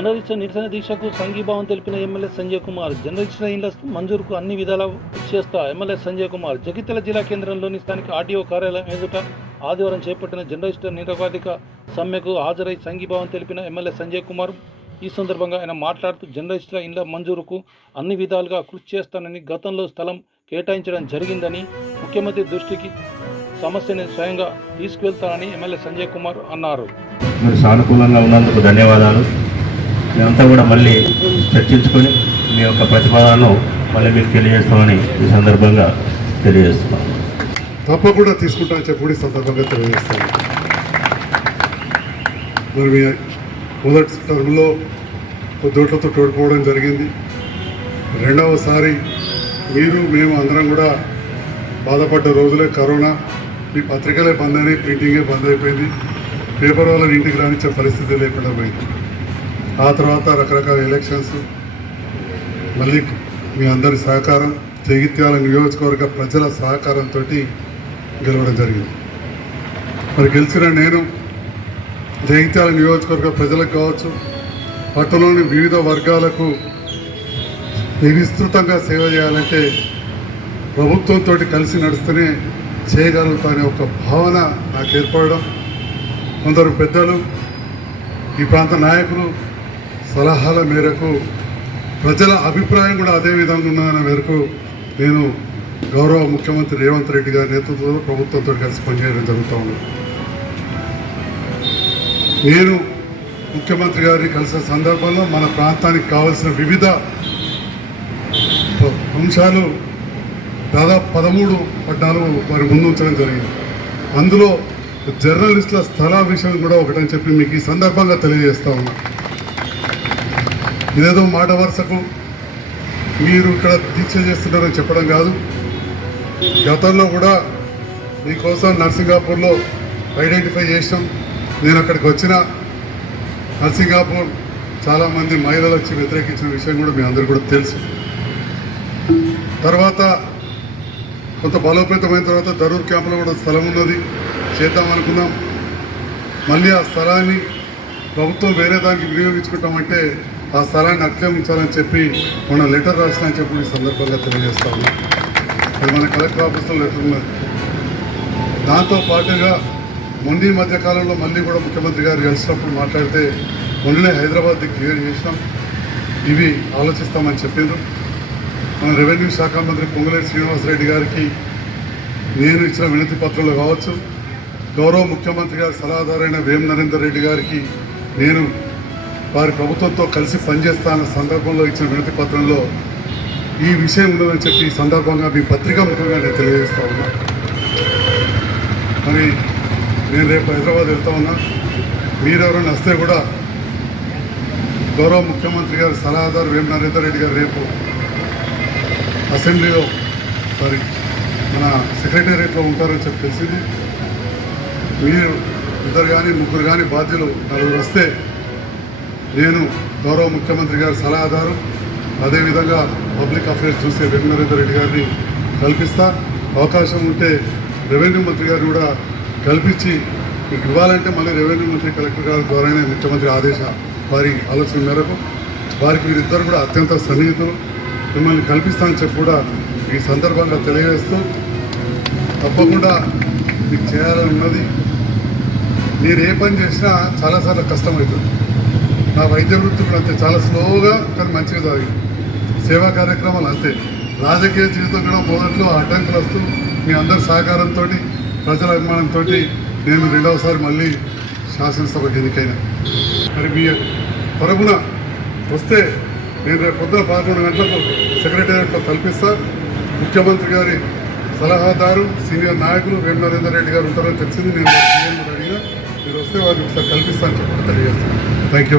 జర్నలిస్టుల నిరసన దీక్షకు సంఘీభావం తెలిపిన ఎమ్మెల్యే సంజయ్ కుమార్. జర్నలిస్టుల ఇళ్ల మంజూరుకు అన్ని విధాలా చేస్తా ఎమ్మెల్యే సంజయ్ కుమార్. జగిత్యాల జిల్లా కేంద్రంలోని స్థానిక ఆర్డీఓ కార్యాలయం ఎదుట ఆదివారం చేపట్టిన జర్నలిస్టుల నిరవధిక సమ్మెకు హాజరై సంఘీభావం తెలిపిన ఎమ్మెల్యే సంజయ్ కుమార్ ఈ సందర్భంగా ఆయన మాట్లాడుతూ జర్నలిస్టుల ఇళ్ల మంజూరుకు అన్ని విధాలుగా కృషి చేస్తానని, గతంలో స్థలం కేటాయించడం జరిగిందని, ముఖ్యమంత్రి దృష్టికి సమస్యని స్వయంగా తీసుకువెళ్తానని ఎమ్మెల్యే సంజయ్ కుమార్ అన్నారు. మీరు సానుకూలంగా ఉన్నందుకు ధన్యవాదాలు. మేమంతా కూడా మళ్ళీ చర్చించుకొని మీ యొక్క ప్రతిపాదనను మళ్ళీ మీకు తెలియజేస్తామని ఈ సందర్భంగా తెలియజేస్తున్నాం. తప్పకుండా తీసుకుంటామని చెప్పి సందర్భంగా తెలియజేస్తాను. మరి మీ మొదటి టర్మ్లో కొద్దిట్లతో తోడుకోవడం జరిగింది. రెండవసారి మీరు మేము అందరం కూడా బాధపడ్డ రోజులే కరోనా. మీ పత్రికలే బంద్ అయినాయి, ప్రింటింగే బంద్ అయిపోయింది, పేపర్ వాళ్ళని ఇంటికి రానిచ్చే పరిస్థితి లేకుండా పోయింది. ఆ తర్వాత రకరకాల ఎలక్షన్స్, మళ్ళీ మీ అందరి సహకారం, జగిత్యాల నియోజకవర్గ ప్రజల సహకారంతో గెలవడం జరిగింది. మరి గెలిచిన నేను జగిత్యాల నియోజకవర్గ ప్రజలకు కావచ్చు, పట్టణంలోని వివిధ వర్గాలకు విస్తృతంగా సేవ చేయాలంటే ప్రభుత్వంతో కలిసి నడుస్తూనే చేయగలుగుతానే ఒక భావన నాకు ఏర్పడడం, కొందరు పెద్దలు, ఈ ప్రాంత నాయకులు సలహాల మేరకు, ప్రజల అభిప్రాయం కూడా అదే విధంగా ఉన్నదన్న మేరకు నేను గౌరవ ముఖ్యమంత్రి రేవంత్ రెడ్డి గారి నేతృత్వంలో ప్రభుత్వంతో కలిసి పనిచేయడం జరుగుతూ ఉంది. నేను ముఖ్యమంత్రి గారిని కలిసిన సందర్భంలో మన ప్రాంతానికి కావాల్సిన వివిధ అంశాలు దాదాపు 13-14 వారి ముందు ఉంచడం జరిగింది. అందులో జర్నలిస్టుల స్థల విషయం కూడా ఒకటని చెప్పి మీకు ఈ సందర్భంగా తెలియజేస్తా ఉన్నా. ఇదేదో మాట వరుసకు మీరు ఇక్కడ దీక్ష చేస్తున్నారని చెప్పడం కాదు. గతంలో కూడా మీకోసం నర్సింగాపూర్లో ఐడెంటిఫై చేసాం. నేను అక్కడికి వచ్చిన నర్సింగాపూర్ చాలామంది మహిళలు వచ్చి వ్యతిరేకించిన విషయం కూడా మీ అందరికీ కూడా తెలుసు. తర్వాత కొంత బలోపేతమైన తర్వాత దరూర్ క్యాంపులో కూడా స్థలం ఉన్నది, చేద్దామనుకున్నాం. మళ్ళీ ఆ స్థలాన్ని ప్రభుత్వం వేరే దానికి వినియోగించుకుంటామంటే ఆ స్థలాన్ని అట్లే ఉంచాలని చెప్పి మొన్న లెటర్ రాసినా చెప్పి ఈ సందర్భంగా తెలియజేస్తా ఉన్నాం. అది మన కలెక్టర్ ఆఫీస్లో లెటర్ ఉన్నది. దాంతో పాటుగా మొన్న ఈ మధ్యకాలంలో మళ్ళీ కూడా ముఖ్యమంత్రి గారు కలిసినప్పుడు మాట్లాడితే మొన్ననే హైదరాబాద్కి క్లియర్ చేసినాం, ఇవి ఆలోచిస్తామని చెప్పిండ్రు. మన రెవెన్యూ శాఖ మంత్రి పొంగులేటి శ్రీనివాసరెడ్డి గారికి నేను ఇచ్చిన వినతి పత్రంలో కావచ్చు, గౌరవ ముఖ్యమంత్రి గారి సలహాదారైన వేం నరేందర్ రెడ్డి గారికి నేను వారి ప్రభుత్వంతో కలిసి పనిచేస్తాన సందర్భంలో ఇచ్చిన వినతి పత్రంలో ఈ విషయం ఉండదని చెప్పి ఈ సందర్భంగా మీ పత్రికా ముఖంగా నేను తెలియజేస్తా ఉన్నా. మరి నేను రేపు హైదరాబాద్ వెళ్తా ఉన్నా. మీరెవరైనా వస్తే కూడా గౌరవ ముఖ్యమంత్రి గారి సలహాదారు వేం నరేందర్ రెడ్డి గారు రేపు అసెంబ్లీలో మన సెక్రటేరియట్లో ఉంటారని చెప్పి తెలిసింది. మీరు ఇద్దరు కానీ ముగ్గురు కానీ బాధ్యులు నలుగురు వస్తే నేను గౌరవ ముఖ్యమంత్రి గారి సలహాదారు, అదేవిధంగా పబ్లిక్ అఫేర్స్ చూసే వేం నరేందర్ రెడ్డి గారిని కల్పిస్తా. అవకాశం ఉంటే రెవెన్యూ మంత్రి గారిని కూడా కల్పించి మీకు ఇవ్వాలంటే మళ్ళీ రెవెన్యూ మంత్రి కలెక్టర్ గారి ద్వారానే ముఖ్యమంత్రి వారి ఆలోచన మేరకు వారికి వీరిద్దరు కూడా అత్యంత సన్నిహితులు, మిమ్మల్ని కల్పిస్తానని చెప్పి కూడా ఈ సందర్భంగా తెలియజేస్తూ, తప్పకుండా మీకు చేయాలని ఉన్నది. నేను ఏ పని చేసినా చాలాసార్లు కష్టమవుతుంది. నా వైద్య వృత్తి కూడా అంతే, చాలా స్లోగా కానీ మంచిగా జరిగింది. సేవా కార్యక్రమాలు అంతే. రాజకీయ జీవితం కూడా మొదట్లో అడ్డంకులు వస్తూ మీ అందరి సహకారంతో, ప్రజల అభిమానంతో నేను రెండవసారి మళ్ళీ శాసనసభకు ఎన్నికైనా. మరి మీ తరపున వస్తే నేను రేపు పొద్దున 11 గంటలకు సెక్రటేరియట్లో కల్పిస్తా. ముఖ్యమంత్రి గారి సలహాదారు సీనియర్ నాయకులు వేం నరేందర్ రెడ్డి గారు ఉంటారని తెలిసింది. నేను అడిగినా మీరు వస్తే వారికి ఒకసారి కల్పిస్తాను చెప్పి తెలియజేస్తాను. Thank you.